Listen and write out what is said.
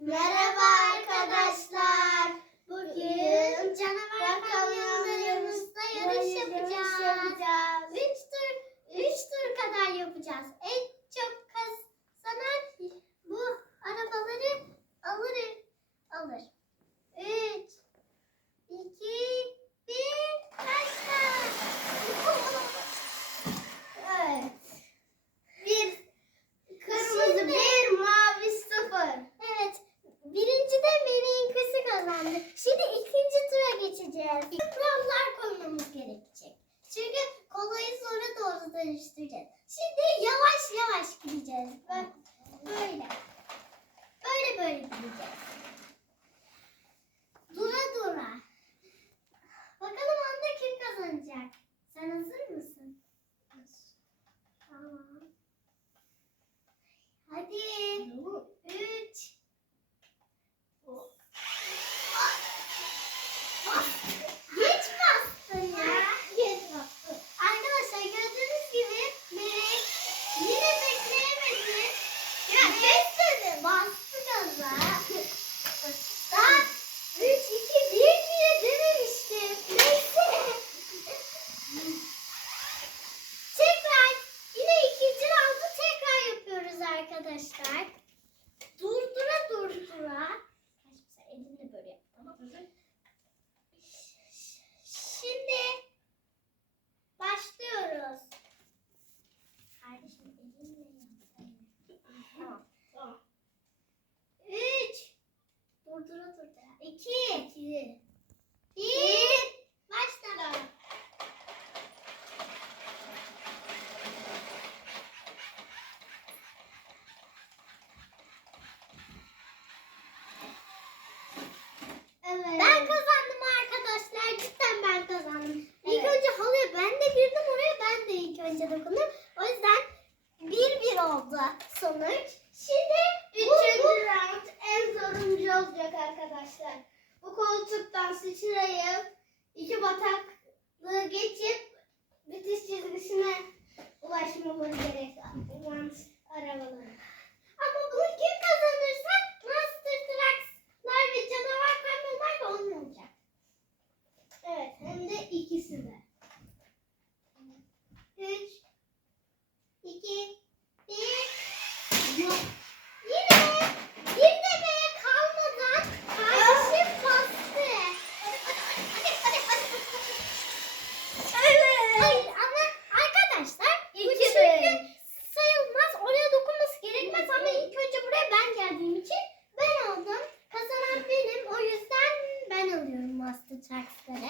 Merhaba arkadaşlar. tamamdı. Şimdi ikinci tura geçeceğiz. Kurallar koymamız gerekecek. Çünkü kolayı sonra doğru dönüştüreceğiz. Şimdi bastı gaza. Daha 3, 2, 1 bile dememiştim. Tekrar yine ikinci roundu tekrar yapıyoruz arkadaşlar. oldu sonuç. Şimdi üçüncü bu, round en zoruncu olacak arkadaşlar. Bu koltuktan sıçrayıp iki bataklığı geçip bitiş çizgisine ulaşmamız gerekiyor. subscribe to